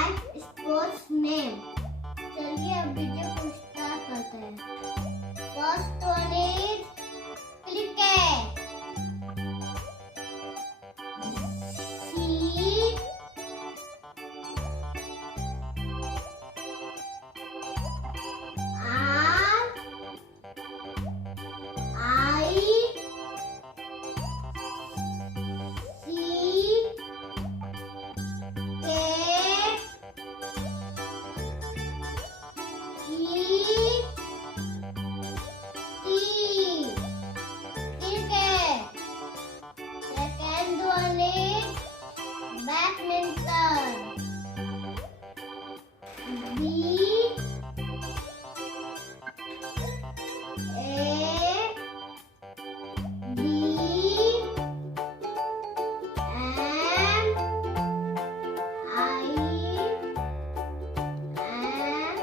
5 sports name. चलिए अब video को स्टार्ट करते हैं। First one is cricket. Badminton. B A B M I N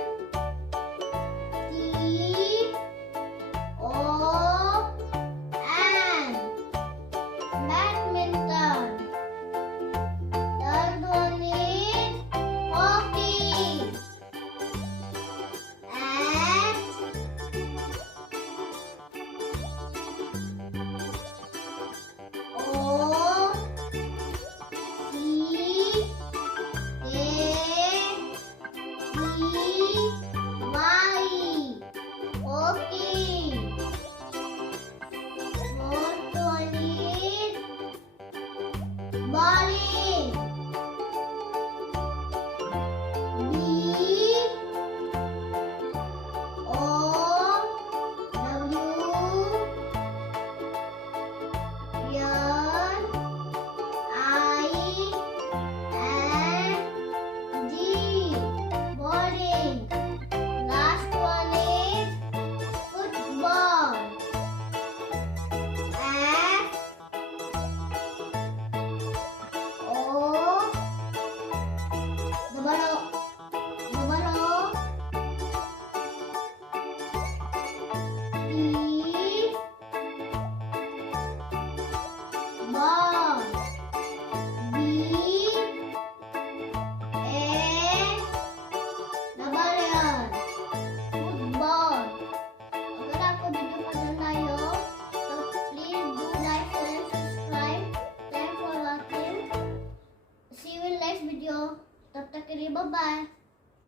T O N. Badminton. Third one is hockey. Bowling. B O W N I N G. Bowling. Last one is football. F O double O E ball. B A double N football. अगर आपको video पसंद आई हो तो please do like and subscribe. Thanks for watching. See you in next video. तब तक के लिए बाय बाय।